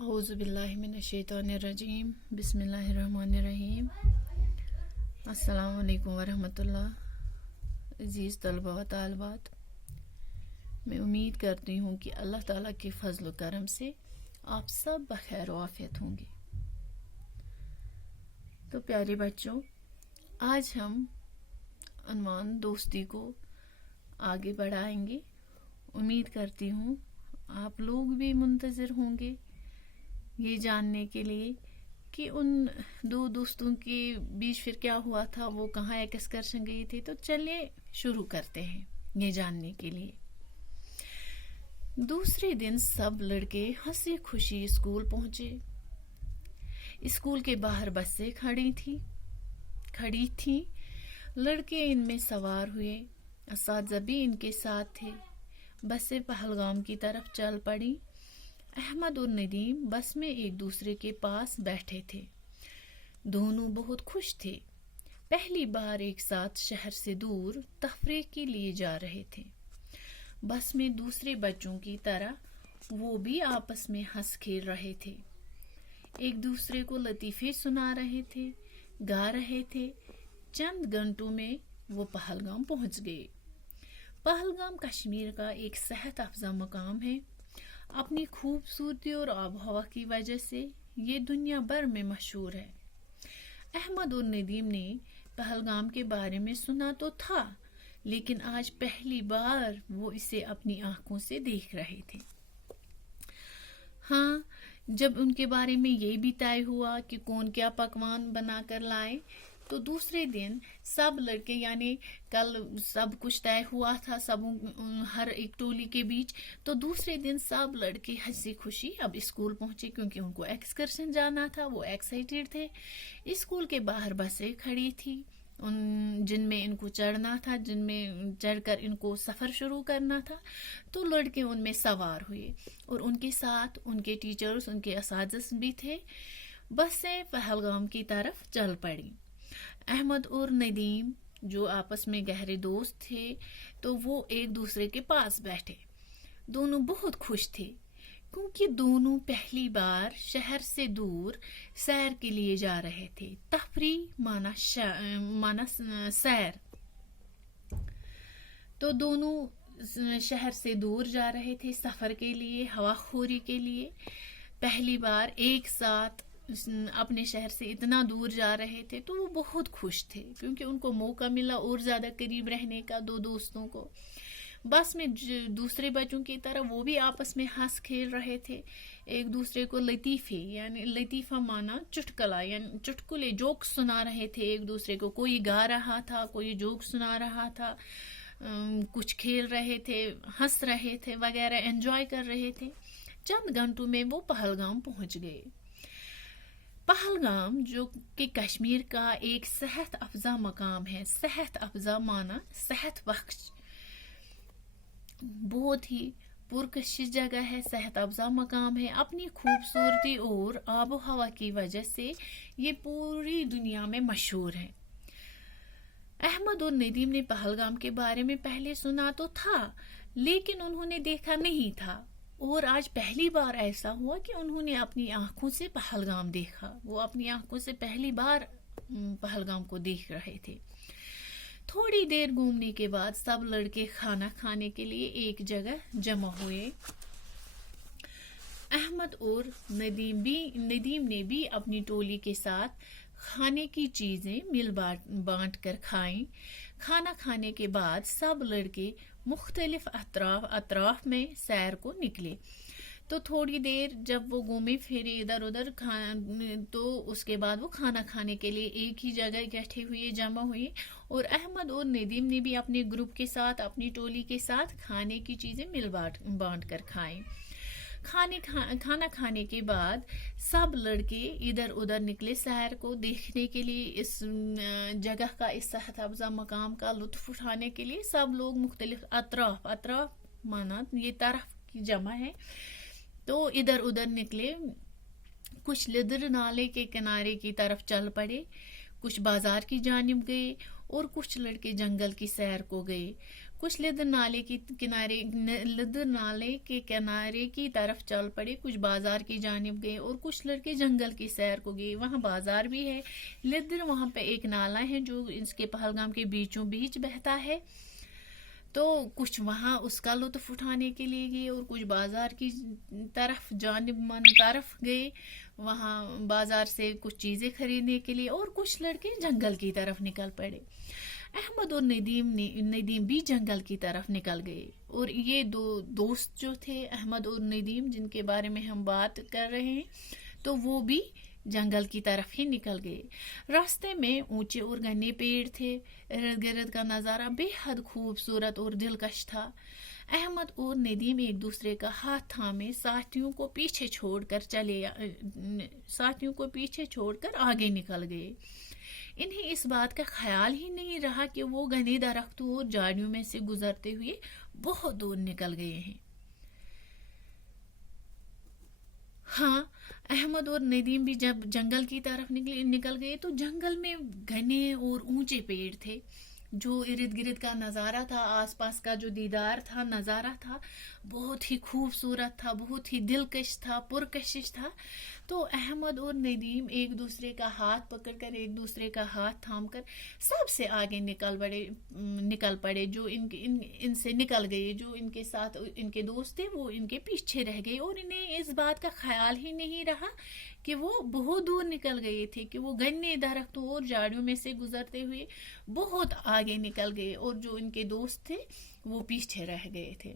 औज़ु बिल्लाहि मिनश्शैतानिर्रजीम बिस्मिल्लाहिर्रहमानिर्रहीम। अस्सलामु अलैकुम वरहमतुल्लाह। अज़ीज़ तलबा व तालिबात, मैं उम्मीद करती हूँ कि अल्लाह ताला के फजल व करम से आप सब बखैर व आफियत होंगे। तो प्यारे बच्चों, आज हम उन्वान दोस्ती को आगे बढ़ाएंगे। उम्मीद करती हूँ आप लोग भी मुंतज़िर होंगे ये जानने के लिए कि उन दो दोस्तों के बीच फिर क्या हुआ था, वो कहाँ एक्सकर्शन गई थी। तो चलिए शुरू करते हैं ये जानने के लिए। दूसरे दिन सब लड़के हंसी खुशी स्कूल पहुंचे। स्कूल के बाहर बसें खड़ी थी। लड़के इनमें सवार हुए, असातिज़ा भी इनके साथ थे। बसें पहलगाम की तरफ चल पड़ी। अहमद और नदीम बस में एक दूसरे के पास बैठे थे। दोनों बहुत खुश थे। पहली बार एक साथ शहर से दूर तफरीह के लिए जा रहे थे। बस में दूसरे बच्चों की तरह वो भी आपस में हंस खेल रहे थे, एक दूसरे को लतीफ़े सुना रहे थे, गा रहे थे। चंद घंटों में वो पहलगाम पहुंच गए। पहलगाम कश्मीर का एक सेहत अफजा मकाम है। अपनी खूबसूरती और आबहवा की वजह से ये दुनिया भर में मशहूर है। अहमद और नदीम ने पहलगाम के बारे में सुना तो था, लेकिन आज पहली बार वो इसे अपनी आंखों से देख रहे थे। हाँ, जब उनके बारे में ये भी तय हुआ कि कौन क्या पकवान बनाकर लाए, तो दूसरे दिन सब लड़के, यानी कल सब कुछ तय हुआ था सब हर एक टोली के बीच, तो दूसरे दिन सब लड़के हंसी खुशी अब स्कूल पहुंचे क्योंकि उनको एक्सकर्शन जाना था। वो एक्साइटेड थे। स्कूल के बाहर बसें खड़ी थी जिनमें इनको चढ़ना था, जिनमें चढ़कर इनको सफ़र शुरू करना था। तो लड़के उनमें सवार हुए और उनके साथ उनके टीचर्स, उनके असातिज़ा भी थे। बसें पहलगाम की तरफ चल पड़ी। अहमद और नदीम जो आपस में गहरे दोस्त थे, तो वो एक दूसरे के पास बैठे। दोनों बहुत खुश थे क्योंकि दोनों पहली बार शहर से दूर सैर के लिए जा रहे थे। तफरीह माना सैर। तो दोनों शहर से दूर जा रहे थे सफर के लिए, हवाखोरी के लिए। पहली बार एक साथ अपने शहर से इतना दूर जा रहे थे, तो वो बहुत खुश थे क्योंकि उनको मौका मिला और ज्यादा करीब रहने का दो दोस्तों को। बस में दूसरे बच्चों की तरह वो भी आपस में हंस खेल रहे थे, एक दूसरे को लतीफे, यानी लतीफा माना चुटकुला, यानी चुटकुले, जोक सुना रहे थे एक दूसरे को। कोई गा रहा था, कोई जोक सुना रहा था, कुछ खेल रहे थे, हंस रहे थे वगैरह, एंजॉय कर रहे थे। चंद घंटों में वो पहलगाम पहुंच गए। पहलगाम जो कि कश्मीर का एक सेहत अफजा मकाम है। सेहत अफजा माना सेहत बख्श, बहुत ही पुरकशिश जगह है, सेहत अफजा मकाम है। अपनी खूबसूरती और आबो हवा की वजह से ये पूरी दुनिया में मशहूर है। अहमद और नदीम ने पहलगाम के बारे में पहले सुना तो था, लेकिन उन्होंने देखा नहीं था। और आज पहली बार ऐसा हुआ कि उन्होंने अपनी आंखों से पहलगाम देखा। वो अपनी आंखों से पहली बार पहलगाम को देख रहे थे। थोड़ी देर घूमने के बाद सब लड़के खाना खाने के लिए एक जगह जमा हुए। अहमद और नदीम ने भी अपनी टोली के साथ खाने की चीजें मिल बांट कर खाई। खाना खाने के बाद सब लड़के मुख्तलिफ अतराफ में सैर को निकले। तो थोड़ी देर जब वो घूमे फिरे इधर उधर, तो उसके बाद वो खाना खाने के लिए एक ही जगह इकट्ठे हुए, जमा हुए। और अहमद और नदीम ने भी अपने ग्रुप के साथ, अपनी टोली के साथ खाने की चीजें मिल बांट कर खाएं। खाना खाने के बाद सब लड़के इधर उधर निकले सैर को देखने के लिए, इस जगह का, इस सेहत अफजा मकाम का लुत्फ उठाने के लिए। सब लोग मुख्तलिफ अतराफ माना ये तरफ की जमा है, तो इधर उधर निकले। कुछ लिदर नाले के किनारे की तरफ चल पड़े, कुछ बाजार की जानिब गए और कुछ लड़के जंगल की सैर को गए। کچھ لدر نالے کے کنارے کی طرف چل پڑے، کچھ بازار کی جانب گئے اور کچھ لڑکے جنگل کی سیر کو گئے. وہاں بازار بھی ہے. لدر وہاں پہ ایک نالا ہے جو اس کے پہلگام کے بیچوں بیچ بہتا ہے، تو کچھ وہاں اس کا لطف اٹھانے کے لیے گئے اور کچھ بازار کی طرف گئے، وہاں بازار سے کچھ چیزیں خریدنے کے لیے، اور کچھ لڑکے جنگل کی طرف نکل پڑے. احمد اور ندیم بھی جنگل کی طرف نکل گئے، اور یہ دو دوست جو تھے احمد اور ندیم جن کے بارے میں ہم بات کر رہے ہیں، تو وہ بھی جنگل کی طرف ہی نکل گئے. راستے میں اونچے اور گھنے پیڑ تھے. ارد گرد کا نظارہ بے حد خوبصورت اور دلکش تھا. احمد اور ندیم ایک دوسرے کا ہاتھ تھامے ساتھیوں کو پیچھے چھوڑ کر آگے نکل گئے. انہیں اس بات کا خیال ہی نہیں رہا کہ وہ گھنے درختوں اور جھاڑیوں میں سے گزرتے ہوئے بہت دور نکل گئے ہیں. ہاں، احمد اور ندیم بھی جب جنگل کی طرف نکل گئے تو جنگل میں گھنے اور اونچے پیڑ تھے. جو ارد گرد کا نظارہ تھا، آس پاس کا جو دیدار تھا، نظارہ تھا، بہت ہی خوبصورت تھا، بہت ہی دلکش تھا، پرکشش تھا. تو احمد اور ندیم ایک دوسرے کا ہاتھ پکڑ کر، ایک دوسرے کا ہاتھ تھام کر سب سے آگے نکل پڑے. جو ان سے نکل گئے، جو ان کے ساتھ ان کے دوست تھے وہ ان کے پیچھے رہ گئے، اور انہیں اس بات کا خیال ہی نہیں رہا کہ وہ بہت دور نکل گئے تھے، کہ وہ گھنے درختوں اور جھاڑیوں میں سے گزرتے ہوئے بہت آگے نکل گئے، اور جو ان کے دوست تھے وہ پیچھے رہ گئے تھے.